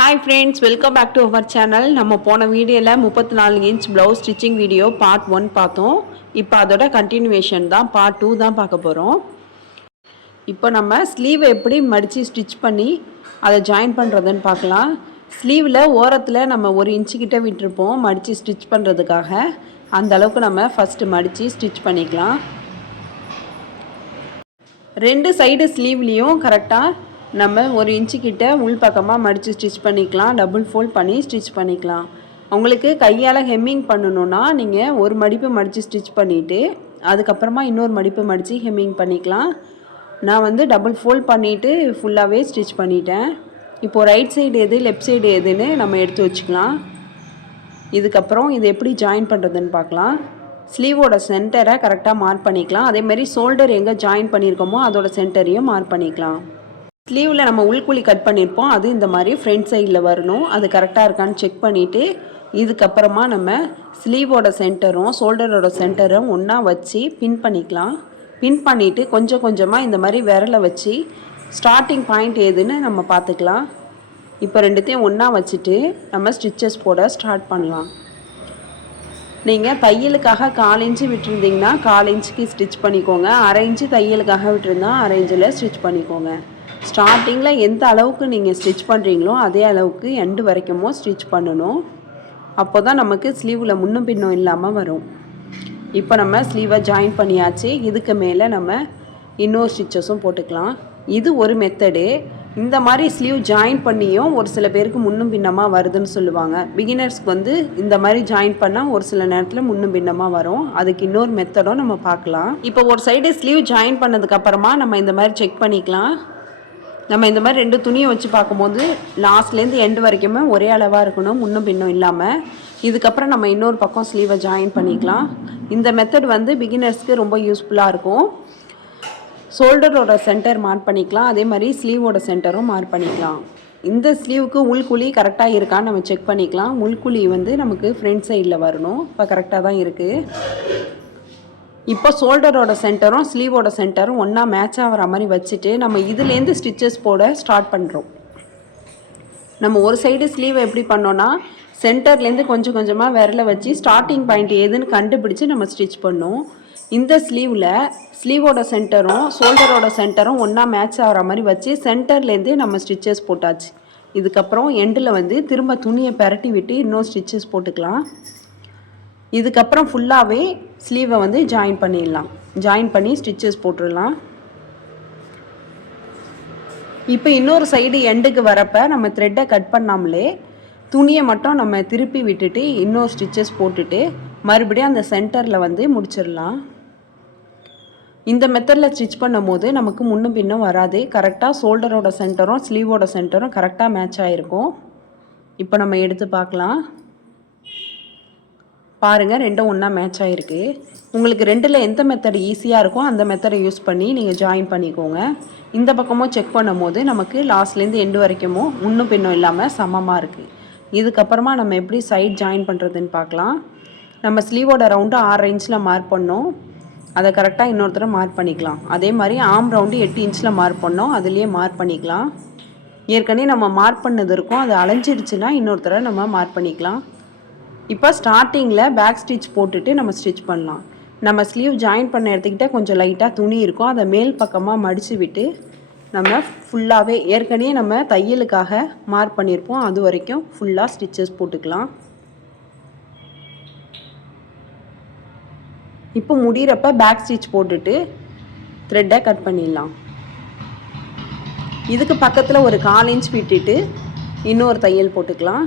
Hi friends, welcome back to our channel. நம்ம போன வீடியோல 34 inch blouse stitching video part 1 பார்த்தோம். இப்போ அதோட கண்டினியூவேஷன் தான் பார்ட் 2 தான் பார்க்க போகிறோம். இப்போ நம்ம ஸ்லீவை எப்படி மடித்து ஸ்டிச் பண்ணி அதை ஜாயின் பண்ணுறதுன்னு பார்க்கலாம். ஸ்லீவில் ஓரத்தில் நம்ம 1 இன்ச்சு கிட்ட விட்டுருப்போம் மடித்து ஸ்டிச் பண்ணுறதுக்காக. அந்த அளவுக்கு நம்ம ஃபஸ்ட்டு மடித்து ஸ்டிச் பண்ணிக்கலாம். ரெண்டு சைடு ஸ்லீவ்லேயும் கரெக்டாக நம்ம 1 இன்ச்சு கிட்ட உள் பக்கமாக மடித்து ஸ்டிச் பண்ணிக்கலாம். டபுள் ஃபோல்ட் பண்ணி ஸ்டிச் பண்ணிக்கலாம். உங்களுக்கு கையால் ஹெம்மிங் பண்ணணுன்னா நீங்கள் ஒரு மடிப்பு மடித்து ஸ்டிச் பண்ணிவிட்டு அதுக்கப்புறமா இன்னொரு மடிப்பு மடித்து ஹெம்மிங் பண்ணிக்கலாம். நான் வந்து டபுள் ஃபோல்ட் பண்ணிவிட்டு ஃபுல்லாகவே ஸ்டிச் பண்ணிட்டேன். இப்போது ரைட் சைடு எது லெஃப்ட் சைடு எதுன்னு நம்ம எடுத்து வச்சுக்கலாம். இதுக்கப்புறம் இது எப்படி ஜாயின் பண்ணுறதுன்னு பார்க்கலாம். ஸ்லீவோட சென்டரை கரெக்டாக மார்க் பண்ணிக்கலாம். அதேமாதிரி ஷோல்டர் எங்கே ஜாயின் பண்ணியிருக்கோமோ அதோட சென்டரையும் மார்க் பண்ணிக்கலாம். ஸ்லீவில் நம்ம உள்குழி கட் பண்ணியிருப்போம், அது இந்த மாதிரி ஃப்ரண்ட் சைடில் வரணும். அது கரெக்டாக இருக்கான்னு செக் பண்ணிவிட்டு இதுக்கப்புறமா நம்ம ஸ்லீவோட சென்டரும் ஷோல்டரோட சென்டரும் ஒன்றா வச்சு பின் பண்ணிக்கலாம். பின் பண்ணிவிட்டு கொஞ்சம் கொஞ்சமாக இந்த மாதிரி விரலை வச்சு ஸ்டார்டிங் பாயிண்ட் எதுன்னு நம்ம பார்த்துக்கலாம். இப்போ ரெண்டுத்தையும் ஒன்றா வச்சுட்டு நம்ம ஸ்டிச்சஸ் போட ஸ்டார்ட் பண்ணலாம். நீங்கள் தையலுக்காக 1/4 இன்ச்சு விட்டுருந்தீங்கன்னா 1/4 இன்ச்சுக்கு ஸ்டிச் பண்ணிக்கோங்க. 1/2 இன்ச்சு தையலுக்காக விட்டுருந்தா 1/2 இன்ச்சில் ஸ்டிச் பண்ணிக்கோங்க. ஸ்டார்டிங்கில் எந்த அளவுக்கு நீங்கள் ஸ்டிச் பண்ணுறீங்களோ அதே அளவுக்கு எண்டு வரைக்கும் ஸ்டிச் பண்ணணும். அப்போ தான் நமக்கு ஸ்லீவில் முன்னும் பின்னும் இல்லாமல் வரும். இப்போ நம்ம ஸ்லீவை ஜாயின் பண்ணியாச்சு. இதுக்கு மேலே நம்ம இன்னொரு ஸ்டிச்சஸும் போட்டுக்கலாம். இது ஒரு மெத்தடு. இந்த மாதிரி ஸ்லீவ் ஜாயின் பண்ணியும் ஒரு சில பேருக்கு முன்னும் பின்னமாக வருதுன்னு சொல்லுவாங்க. பிகினர்ஸ்க்கு வந்து இந்த மாதிரி ஜாயின் பண்ணால் ஒரு சில நேரத்தில் முன்னும் பின்னமாக வரும். அதுக்கு இன்னொரு மெத்தடும் நம்ம பார்க்கலாம். இப்போ ஒரு சைடு ஸ்லீவ் ஜாயின் பண்ணதுக்கப்புறமா நம்ம இந்த மாதிரி செக் பண்ணிக்கலாம். நம்ம இந்த மாதிரி 2 துணியை வச்சு பார்க்கும்போது லாஸ்ட்லேருந்து எண்டு வரைக்குமே ஒரே அளவாக இருக்கணும், முன்னும் பின்னும் இல்லாமல். இதுக்கப்புறம் நம்ம இன்னொரு பக்கம் ஸ்லீவை ஜாயின் பண்ணிக்கலாம். இந்த மெத்தட் வந்து பிகினர்ஸ்க்கு ரொம்ப யூஸ்ஃபுல்லாக இருக்கும். ஷோல்டரோட சென்டர் மார்க் பண்ணிக்கலாம். அதே மாதிரி ஸ்லீவோட சென்டரும் மார்க் பண்ணிக்கலாம். இந்த ஸ்லீவுக்கு உள்குழி கரெக்டாக இருக்கான்னு நம்ம செக் பண்ணிக்கலாம். உள்குழி வந்து நமக்கு ஃப்ரண்ட் சைடில் வரணும். இப்போ கரெக்டாக தான் இருக்குது. இப்போ ஷோல்டரோட சென்டரும் ஸ்லீவோட சென்டரும் ஒன்றா மேட்ச் ஆகிற மாதிரி வச்சுட்டு நம்ம இதுலேருந்து ஸ்டிச்சஸ் போட ஸ்டார்ட் பண்ணுறோம். நம்ம ஒரு சைடு ஸ்லீவை எப்படி பண்ணோன்னா சென்டர்லேருந்து கொஞ்சம் கொஞ்சமாக விரலை வச்சு ஸ்டார்டிங் பாயிண்ட் எதுன்னு கண்டுபிடிச்சி நம்ம ஸ்டிச் பண்ணோம். இந்த ஸ்லீவில் ஸ்லீவோட சென்டரும் ஷோல்டரோட சென்டரும் ஒன்றா மேட்ச் ஆகிற மாதிரி வச்சு சென்டர்லேருந்தே நம்ம ஸ்டிச்சஸ் போட்டாச்சு. இதுக்கப்புறம் எண்டில் வந்து திரும்ப துணியை பரட்டி விட்டு இன்னும் ஸ்டிச்சஸ் போட்டுக்கலாம். இதுக்கப்புறம் ஃபுல்லாகவே ஸ்லீவை வந்து ஜாயின் பண்ணிடலாம். ஜாயின் பண்ணி ஸ்டிச்சஸ் போட்டுடலாம். இப்போ இன்னொரு சைடு எண்டுக்கு வரப்போ நம்ம த்ரெட்டை கட் பண்ணாமலே துணியை மட்டும் நம்ம திருப்பி விட்டுட்டு இன்னொரு ஸ்டிச்சஸ் போட்டுட்டு மறுபடியும் அந்த சென்டரில் வந்து முடிச்சிடலாம். இந்த மெத்தடில் ஸ்டிச் பண்ணும் போது நமக்கு முன்னும் பின்னும் வராது. கரெக்டாக ஷோல்டரோட சென்டரும் ஸ்லீவோட சென்டரும் கரெக்டாக மேட்ச் ஆகிருக்கும். இப்போ நம்ம எடுத்து பார்க்கலாம். பாருங்கள், ரெண்டும் ஒன்றா மேட்ச் ஆகிருக்கு. உங்களுக்கு ரெண்டில் எந்த மெத்தட் ஈஸியாக இருக்கோ அந்த மெத்தடை யூஸ் பண்ணி நீங்கள் ஜாயின் பண்ணிக்கோங்க. இந்த பக்கமும் செக் பண்ணும் போது நமக்கு லாஸ்ட்லேருந்து எண்டு வரைக்கும் முன்னும் பின்னும் இல்லாமல் சமமாக இருக்குது. இதுக்கப்புறமா நம்ம எப்படி சைட் ஜாயின் பண்ணுறதுன்னு பார்க்கலாம். நம்ம ஸ்லீவோட ரவுண்டு 6 இன்ச்சில் மார்க் பண்ணோம். அதை கரெக்டாக இன்னொருத்தர மார்க் பண்ணிக்கலாம். அதே மாதிரி ஆம் ரவுண்டு 8 இன்ச்சில் மார்க் பண்ணோம். அதுலேயே மார்க் பண்ணிக்கலாம். ஏற்கனவே நம்ம மார்க் பண்ணது இருக்கும், அது அலைஞ்சிருச்சுன்னா இன்னொருத்தர நம்ம மார்க் பண்ணிக்கலாம். இப்போ ஸ்டார்டிங்கில் பேக் ஸ்டிச் போட்டுட்டு நம்ம ஸ்டிச் பண்ணலாம். நம்ம ஸ்லீவ் ஜாயின் பண்ண இடத்துக்கிட்ட கொஞ்சம் லைட்டாக துணி இருக்கும், அதை மேல் பக்கமாக மடித்து விட்டு நம்ம ஃபுல்லாகவே ஏற்கனவே நம்ம தையலுக்காக மார்க் பண்ணியிருப்போம் அது வரைக்கும் ஃபுல்லாக ஸ்டிச்சஸ் போட்டுக்கலாம். இப்போ முடிகிறப்ப பேக் ஸ்டிச் போட்டுட்டு த்ரெட்டை கட் பண்ணிடலாம். இதுக்கு பக்கத்தில் ஒரு 1/4 இன்ச் விட்டுட்டு இன்னொரு தையல் போட்டுக்கலாம்.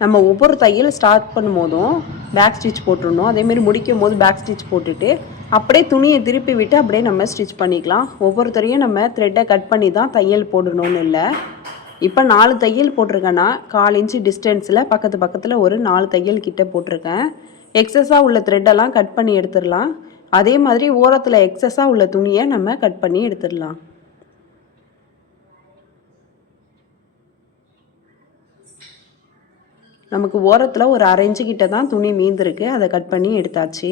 நம்ம ஒவ்வொரு தையல் ஸ்டார்ட் பண்ணும் போதும் பேக் ஸ்டிச் போட்டுடணும். அதேமாரி முடிக்கும் போது பேக் ஸ்டிச் போட்டுட்டு அப்படியே துணியை திருப்பி விட்டு அப்படியே நம்ம ஸ்டிச் பண்ணிக்கலாம். ஒவ்வொருத்தரையும் நம்ம த்ரெட்டை கட் பண்ணி தான் தையல் போடணும்னு இல்லை. இப்போ 4 தையல் போட்டிருக்கேன்னா 1/4 இன்ச்சு டிஸ்டன்ஸில் பக்கத்தில் ஒரு 4 தையல் கிட்ட போட்டிருக்கேன். எக்ஸஸாக உள்ள த்ரெட்டெல்லாம் கட் பண்ணி எடுத்துடலாம். அதே மாதிரி ஓரத்தில் எக்ஸஸாக உள்ள துணியை நம்ம கட் பண்ணி எடுத்துடலாம். நமக்கு ஓரத்தில் ஒரு 1/2 இன்ச்சு கிட்ட தான் துணி மீந்திருக்கு, அதை கட் பண்ணி எடுத்தாச்சு.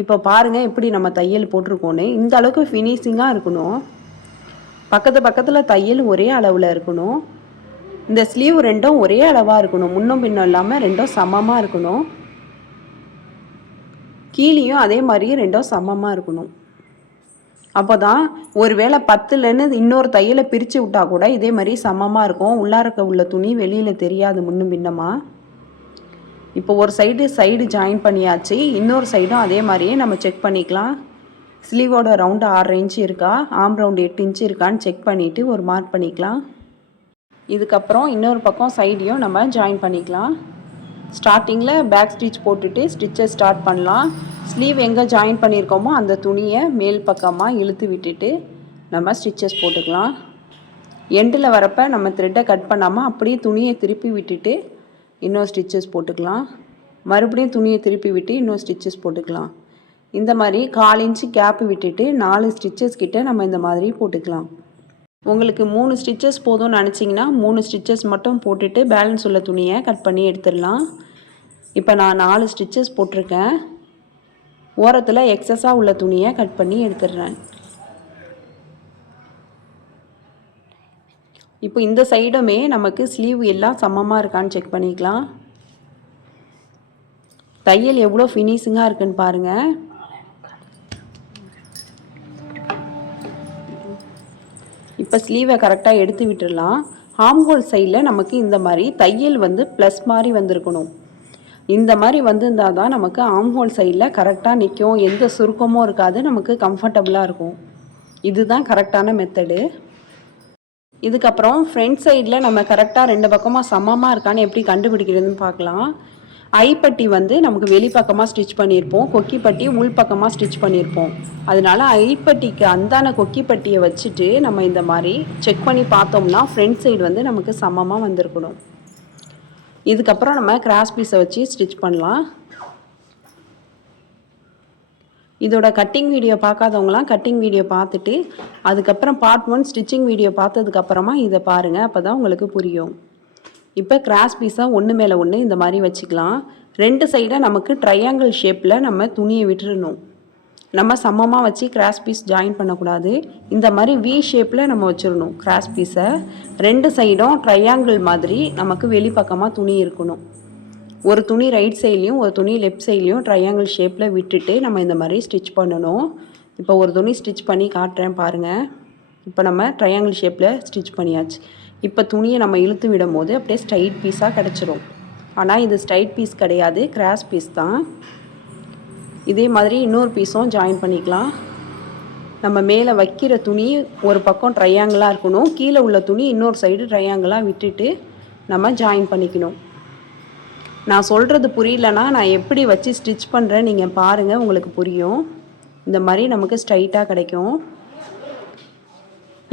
இப்போ பாருங்கள் எப்படி நம்ம தையல் போட்டிருக்கோன்னு. இந்த அளவுக்கு ஃபினிஷிங்காக இருக்கணும். பக்கத்தில் தையல் ஒரே அளவில் இருக்கணும். இந்த ஸ்லீவ் ரெண்டும் ஒரே அளவாக இருக்கணும், முன்னும் பின்னும் இல்லாமல் ரெண்டும் சமமாக இருக்கணும். கீழேயும் அதே மாதிரி ரெண்டும் சமமாக இருக்கணும். அப்போ தான் ஒரு வேளை 10லேருந்து இன்னொரு தையலை பிரித்து விட்டால் கூட இதே மாதிரி சமமாக இருக்கும். உள்ளார உள்ள துணி வெளியில் தெரியாது முன்னும் பின்னமாக. இப்போ ஒரு சைடு ஜாயின் பண்ணியாச்சு. இன்னொரு சைடும் அதே மாதிரியே நம்ம செக் பண்ணிக்கலாம். ஸ்லீவோட ரவுண்டு 6 இன்ச்சு இருக்கா, ஆம் ரவுண்டு 8 இன்ச்சு இருக்கான்னு செக் பண்ணிவிட்டு ஒரு மார்க் பண்ணிக்கலாம். இதுக்கப்புறம் இன்னொரு பக்கம் சைடையும் நம்ம ஜாயின் பண்ணிக்கலாம். ஸ்டார்டிங்கில் பேக் ஸ்டிச் போட்டுட்டு ஸ்டிச்சை ஸ்டார்ட் பண்ணலாம். ஸ்லீவ் எங்கே ஜாயின் பண்ணியிருக்கோமோ அந்த துணியை மேல் பக்கமாக இழுத்து விட்டுட்டு நம்ம ஸ்டிச்சஸ் போட்டுக்கலாம். எண்டில் வரப்போ நம்ம த்ரெட்டை கட் பண்ணாமல் அப்படியே துணியை திருப்பி விட்டுட்டு இன்னொரு ஸ்டிச்சஸ் போட்டுக்கலாம். மறுபடியும் துணியை திருப்பி விட்டு இன்னொரு ஸ்டிச்சஸ் போட்டுக்கலாம். இந்த மாதிரி 1/4 இன்ச்சு கேப்பு விட்டுட்டு 4 ஸ்டிச்சஸ் கிட்ட நம்ம இந்த மாதிரி போட்டுக்கலாம். உங்களுக்கு 3 ஸ்டிச்சஸ் போதும்னு நினச்சிங்கன்னா 3 ஸ்டிச்சஸ் மட்டும் போட்டுட்டு பேலன்ஸ் உள்ள துணியை கட் பண்ணி எடுத்துடலாம். இப்போ நான் 4 ஸ்டிச்சஸ் போட்டிருக்கேன். ஓரத்தில் எக்ஸஸாக உள்ள துணியை கட் பண்ணி எடுத்துடுறேன். இப்போ இந்த சைடுமே நமக்கு ஸ்லீவ் எல்லாம் சமமாக இருக்கான்னு செக் பண்ணிக்கலாம். தையல் எவ்வளோ ஃபினிஷிங்காக இருக்குன்னு பாருங்கள். இப்போ ஸ்லீவை கரெக்டாக எடுத்து விட்டுடலாம். ஆம்ஹோல் சைடில் நமக்கு இந்த மாதிரி தையல் வந்து ப்ளஸ் மாதிரி வந்திருக்கணும். இந்த மாதிரி வந்திருந்தால் தான் நமக்கு ஆம்ஹோல் சைடில் கரெக்டாக நிற்கும், எந்த சுருக்கமும் இருக்காது, நமக்கு கம்ஃபர்டபுளாக இருக்கும். இதுதான் கரெக்டான மெத்தடு. இதுக்கப்புறம் ஃப்ரண்ட் சைடில் நம்ம கரெக்டாக 2 பக்கமாக சமமாக இருக்கான்னு எப்படி கண்டுபிடிக்கிறதுன்னு பார்க்கலாம். ஐப்பட்டி வந்து நமக்கு வெளிப்பக்கமாக ஸ்டிச் பண்ணியிருப்போம், கொக்கிப்பட்டி உள்பக்கமாக ஸ்டிச் பண்ணியிருப்போம். அதனால் ஐப்பட்டிக்கு அந்தான கொக்கிப்பட்டியை வச்சுட்டு நம்ம இந்த மாதிரி செக் பண்ணி பார்த்தோம்னா ஃப்ரண்ட் சைடு வந்து நமக்கு சமமாக வந்திருக்கணும். இதுக்கப்புறம் நம்ம கிராஸ் பீஸை வச்சு ஸ்டிச் பண்ணலாம். இதோட கட்டிங் வீடியோ பார்க்காதவங்களாம் கட்டிங் வீடியோ பார்த்துட்டு அதுக்கப்புறம் பார்ட் 1 ஸ்டிச்சிங் வீடியோ பார்த்ததுக்கப்புறமா இதை பாருங்கள், அப்போ தான் உங்களுக்கு புரியும். இப்போ கிராஸ் பீஸாக ஒன்று மேலே ஒன்று இந்த மாதிரி வச்சுக்கலாம். 2 சைடை நமக்கு ட்ரையாங்கிள் ஷேப்பில் நம்ம துணியை விட்டுறணும். நம்ம சமமாக வச்சு கிராஸ் பீஸ் ஜாயின் பண்ணக்கூடாது. இந்த மாதிரி வி ஷேப்பில் நம்ம வச்சிடணும் கிராஸ் பீஸை. 2 சைடும் ட்ரையாங்கிள் மாதிரி நமக்கு வெளிப்பக்கமாக துணி இருக்கணும். ஒரு துணி ரைட் சைட்லேயும் ஒரு துணி லெஃப்ட் சைட்லேயும் ட்ரையாங்கிள் ஷேப்பில் விட்டுட்டு நம்ம இந்த மாதிரி ஸ்டிச் பண்ணணும். இப்போ ஒரு துணி ஸ்டிச் பண்ணி காட்டுறேன் பாருங்கள். இப்போ நம்ம ட்ரையாங்கிள் ஷேப்பில் ஸ்டிச் பண்ணியாச்சு. இப்போ துணியை நம்ம இழுத்து விடும் போது அப்படியே ஸ்ட்ரைட் பீஸாக கிடச்சிரும். ஆனால் இது ஸ்ட்ரைட் பீஸ் கிடையாது, கிராஸ் பீஸ் தான். இதே மாதிரி இன்னொரு பீஸும் ஜாயின் பண்ணிக்கலாம். நம்ம மேலே வைக்கிற துணி ஒரு பக்கம் ட்ரையாங்கிளாக இருக்கணும், கீழே உள்ள துணி இன்னொரு சைடு ட்ரையாங்கிளாக விட்டுட்டு நம்ம ஜாயின் பண்ணிக்கணும். நான் சொல்கிறது புரியலன்னா நான் எப்படி வச்சு ஸ்டிச் பண்ணுறேன் நீங்கள் பாருங்கள், உங்களுக்கு புரியும். இந்த மாதிரி நமக்கு ஸ்ட்ரைட்டாக கிடைக்கும்.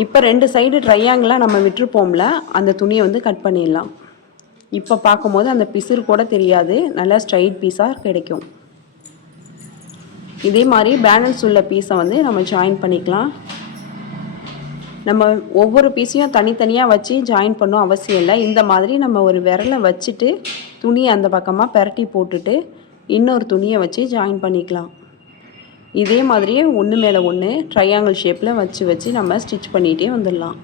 இப்போ 2 சைடு ட்ரையாங்கிளாக நம்ம விட்டுருப்போம்ல, அந்த துணியை வந்து கட் பண்ணிடலாம். இப்போ பார்க்கும்போது அந்த பிசுறு கூட தெரியாது, நல்லா ஸ்ட்ரைட் பீஸாக கிடைக்கும். இதே மாதிரி பேலன்ஸ் உள்ள பீஸை வந்து நம்ம ஜாயின் பண்ணிக்கலாம். நம்ம ஒவ்வொரு பீஸையும் தனித்தனியாக வச்சு ஜாயின் பண்ணணும் அவசியம் இல்லை. இந்த மாதிரி நம்ம ஒரு விரலை வச்சுட்டு துணியை அந்த பக்கமாக பெரட்டி போட்டுட்டு இன்னொரு துணியை வச்சு ஜாயின் பண்ணிக்கலாம். இதே மாதிரியே ஒன்று மேலே ஒன்று ட்ரையாங்கிள் ஷேப்பில் வச்சு நம்ம ஸ்டிச் பண்ணிகிட்டே வந்துடலாம்.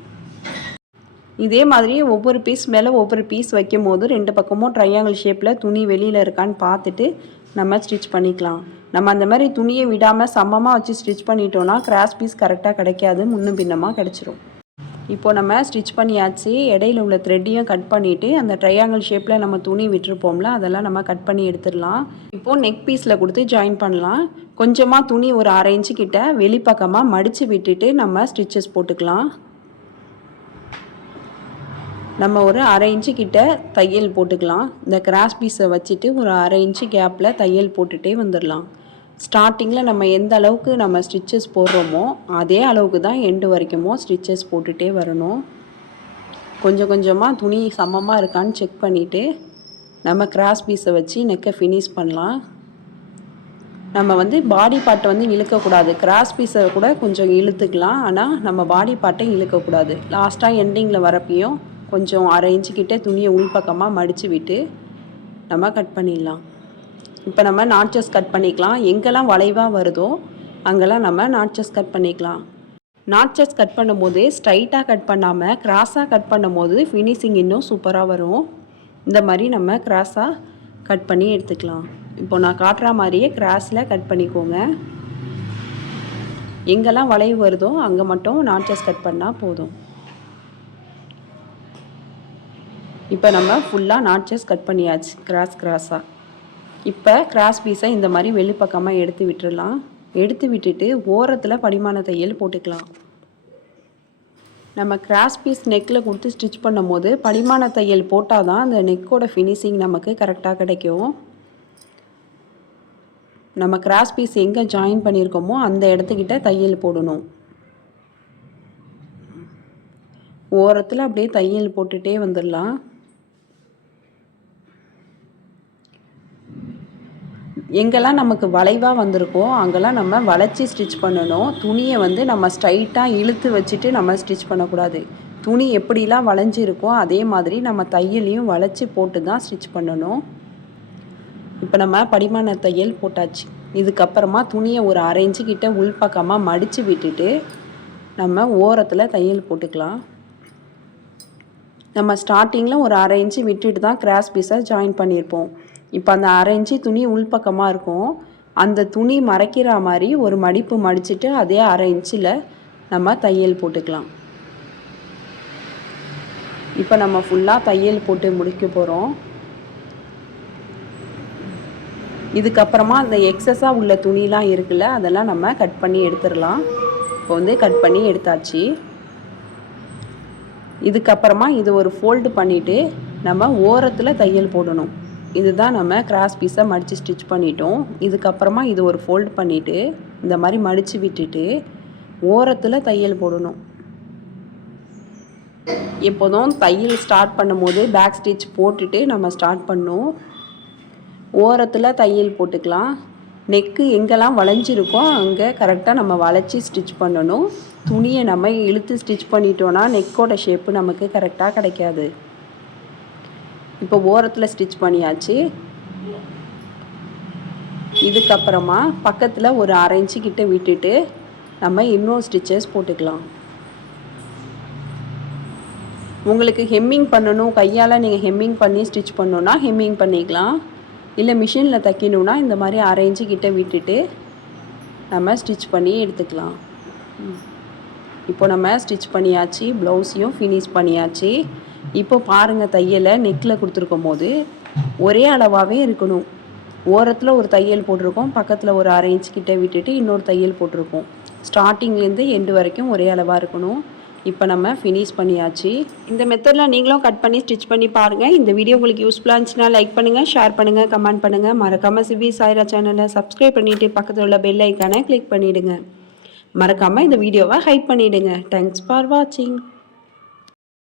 இதே மாதிரி ஒவ்வொரு பீஸ் மேலே ஒவ்வொரு பீஸ் வைக்கும் போது 2 பக்கமும் ட்ரையாங்கிள் ஷேப்பில் துணி வெளியில் இருக்கான்னு பார்த்துட்டு நம்ம ஸ்டிச் பண்ணிக்கலாம். நம்ம அந்த மாதிரி துணியை விடாமல் சமமாக வச்சு ஸ்டிச் பண்ணிட்டோன்னா கிராஸ் பீஸ் கரெக்டாக கிடைக்காது, முன்னும் பின்னமாக கிடச்சிரும். இப்போது நம்ம ஸ்டிச் பண்ணியாச்சு. இடையில உள்ள த்ரெட்டையும் கட் பண்ணிவிட்டு அந்த ட்ரையாங்கிள் ஷேப்பில் நம்ம துணி விட்டுருப்போம்ல, அதெல்லாம் நம்ம கட் பண்ணி எடுத்துடலாம். இப்போது நெக் பீஸில் கொடுத்து ஜாயின் பண்ணலாம். கொஞ்சமாக துணி ஒரு 1/2 இன்ச்சு கிட்ட வெளிப்பக்கமாக மடித்து விட்டுட்டு நம்ம ஸ்டிச்சஸ் போட்டுக்கலாம். நம்ம ஒரு 1/2 இன்ச்சு கிட்ட தையல் போட்டுக்கலாம். இந்த கிராஸ் பீஸை வச்சுட்டு ஒரு 1/2 இன்ச்சு கேப்பில் தையல் போட்டுகிட்டே வந்துடலாம். ஸ்டார்டிங்கில் நம்ம எந்த அளவுக்கு நம்ம ஸ்டிச்சஸ் போடுறோமோ அதே அளவுக்கு தான் எண்டு வரைக்குமோ ஸ்டிச்சஸ் போட்டுகிட்டே வரணும். கொஞ்சம் கொஞ்சமாக துணி சமமாக இருக்கான்னு செக் பண்ணிவிட்டு நம்ம கிராஸ் பீஸை வச்சு நெக்கை ஃபினிஷ் பண்ணலாம். நம்ம வந்து பாடி பார்ட்டை வந்து இழுக்கக்கூடாது. கிராஸ் பீஸை கூட கொஞ்சம் இழுத்துக்கலாம், ஆனால் நம்ம பாடி பார்ட்டை இழுக்கக்கூடாது. லாஸ்ட்டாக எண்டிங்கில் வரப்பையும் கொஞ்சம் 1/2 இன்ச்சு கிட்ட துணியை உள்பக்கமாக மடித்து விட்டு நம்ம கட் பண்ணிடலாம். இப்போ நம்ம நாட்சஸ் கட் பண்ணிக்கலாம். எங்கெல்லாம் வளைவாக வருதோ அங்கெல்லாம் நம்ம நாட்சஸ் கட் பண்ணிக்கலாம். நாட்சஸ் கட் பண்ணும்போது ஸ்ட்ரைட்டாக கட் பண்ணாமல் கிராஸாக கட் பண்ணும்போது ஃபினிஷிங் இன்னும் சூப்பராக வரும். இந்த மாதிரி நம்ம கிராஸாக கட் பண்ணி எடுத்துக்கலாம். இப்போ நான் காட்டுற மாதிரியே கிராஸில் கட் பண்ணிக்கோங்க. எங்கெல்லாம் வளைவு வருதோ அங்கே மட்டும் நாட்சஸ் கட் பண்ணால் போதும். இப்போ நம்ம ஃபுல்லாக நாட்சஸ் கட் பண்ணியாச்சு கிராஸாக. இப்போ கிராஸ் பீஸை இந்த மாதிரி வெளிப்பக்கமாக எடுத்து விட்டுடலாம். எடுத்து விட்டுட்டு ஓரத்தில் படிமான தையல் போட்டுக்கலாம். நம்ம கிராஸ் பீஸ் நெக்கில் கொடுத்து ஸ்டிச் பண்ணும் போது படிமான தையல் போட்டால் தான் அந்த நெக்கோட ஃபினிஷிங் நமக்கு கரெக்டாக கிடைக்கும். நம்ம கிராஸ் பீஸ் எங்கே ஜாயின் பண்ணியிருக்கோமோ அந்த இடத்துக்கிட்ட தையல் போடணும். ஓரத்தில் அப்படியே தையல் போட்டுகிட்டே வந்துடலாம். எங்கெல்லாம் நமக்கு வளைவாக வந்திருக்கோ அங்கெல்லாம் நம்ம வளைச்சி ஸ்டிச் பண்ணணும். துணியை நம்ம ஸ்ட்ரைட்டாக இழுத்து வச்சுட்டு நம்ம ஸ்டிச் பண்ணக்கூடாது. துணி எப்படிலாம் வளைஞ்சிருக்கோ அதே மாதிரி நம்ம தையலையும் வளைச்சி போட்டு தான் ஸ்டிச் பண்ணணும். இப்போ நம்ம படிமான தையல் போட்டாச்சு. இதுக்கப்புறமா துணியை ஒரு 1/2 இன்ச்சு கிட்ட உள்பக்கமாக மடித்து விட்டுட்டு நம்ம ஓரத்தில் தையல் போட்டுக்கலாம். நம்ம ஸ்டார்டிங்கில் ஒரு 1/2 இன்ச்சு விட்டுட்டு தான் கிராஸ் பீஸை ஜாயின் பண்ணியிருப்போம். இப்போ அந்த 1/2 இன்ச்சு துணி உள்பக்கமாக இருக்கும். அந்த துணி மறைக்கிற மாதிரி ஒரு மடிப்பு மடிச்சுட்டு அதே 1/2 இன்ச்சில் நம்ம தையல் போட்டுக்கலாம். இப்போ நம்ம ஃபுல்லாக தையல் போட்டு முடிக்க போகிறோம். இதுக்கப்புறமா அந்த எக்ஸஸாக உள்ள துணிலாம் இருக்குல்ல அதெல்லாம் நம்ம கட் பண்ணி எடுத்துடலாம். இப்போ கட் பண்ணி எடுத்தாச்சு. இதுக்கப்புறமா இது ஒரு ஃபோல்டு பண்ணிவிட்டு நம்ம ஓரத்தில் தையல் போடணும். இதுதான் நம்ம கிராஸ் பீஸை மடித்து ஸ்டிச் பண்ணிட்டோம். இதுக்கப்புறமா இது ஒரு ஃபோல்டு பண்ணிவிட்டு இந்த மாதிரி மடித்து விட்டுட்டு ஓரத்தில் தையல் போடணும். எப்போதும் தையல் ஸ்டார்ட் பண்ணும்போது பேக் ஸ்டிச் போட்டுட்டு நம்ம ஸ்டார்ட் பண்ணோம். ஓரத்தில் தையல் போட்டுக்கலாம். நெக்கு எங்கெல்லாம் வளைஞ்சிருக்கோ அங்கே கரெக்டாக நம்ம வளைச்சி ஸ்டிச் பண்ணணும். துணியை நம்ம இழுத்து ஸ்டிச் பண்ணிட்டோன்னா நெக்கோட ஷேப்பு நமக்கு கரெக்டாக கிடைக்காது. இப்போ ஓரத்தில் ஸ்டிச் பண்ணியாச்சு. இதுக்கப்புறமா பக்கத்தில் ஒரு 1/2 இன்ச்சு கிட்ட விட்டுட்டு நம்ம இன்னும் ஸ்டிச்சஸ் போட்டுக்கலாம். உங்களுக்கு ஹெம்மிங் பண்ணணும், கையால் நீங்கள் ஹெம்மிங் பண்ணி ஸ்டிச் பண்ணணுன்னா ஹெம்மிங் பண்ணிக்கலாம். இல்லை மிஷினில் தைக்கணுன்னா இந்த மாதிரி 1/2 இன்ச்சு கிட்ட விட்டுட்டு நம்ம ஸ்டிச் பண்ணி எடுத்துக்கலாம். இப்போ நம்ம ஸ்டிச் பண்ணியாச்சு. ப்ளவுஸையும் ஃபினிஷ் பண்ணியாச்சு. இப்போ பாருங்கள், தையலை நெக்கில் கொடுத்துருக்கும் போது ஒரே அளவாகவே இருக்கணும். ஓரத்தில் ஒரு தையல் போட்டிருக்கோம், பக்கத்தில் ஒரு 1/2 இன்ச்சு கிட்ட விட்டுட்டு இன்னொரு தையல் போட்டிருக்கோம். ஸ்டார்டிங்லேருந்து எண்டு வரைக்கும் ஒரே அளவாக இருக்கணும். இப்போ நம்ம ஃபினிஷ் பண்ணியாச்சு. இந்த மெத்தடில் நீங்களும் கட் பண்ணி ஸ்டிச் பண்ணி பாருங்கள். இந்த வீடியோ உங்களுக்கு யூஸ்ஃபுல்லாக இருந்துச்சுன்னா லைக் பண்ணுங்கள், ஷேர் பண்ணுங்கள், கமெண்ட் பண்ணுங்கள். மறக்காமல் சிவி சாய்ரா சேனலை சப்ஸ்கிரைப் பண்ணிவிட்டு பக்கத்தில் உள்ள பெல் ஐக்கானை கிளிக் பண்ணிவிடுங்க. மறக்காமல் இந்த வீடியோவை ஹைப் பண்ணிவிடுங்க. தேங்க்ஸ் ஃபார் வாட்சிங்.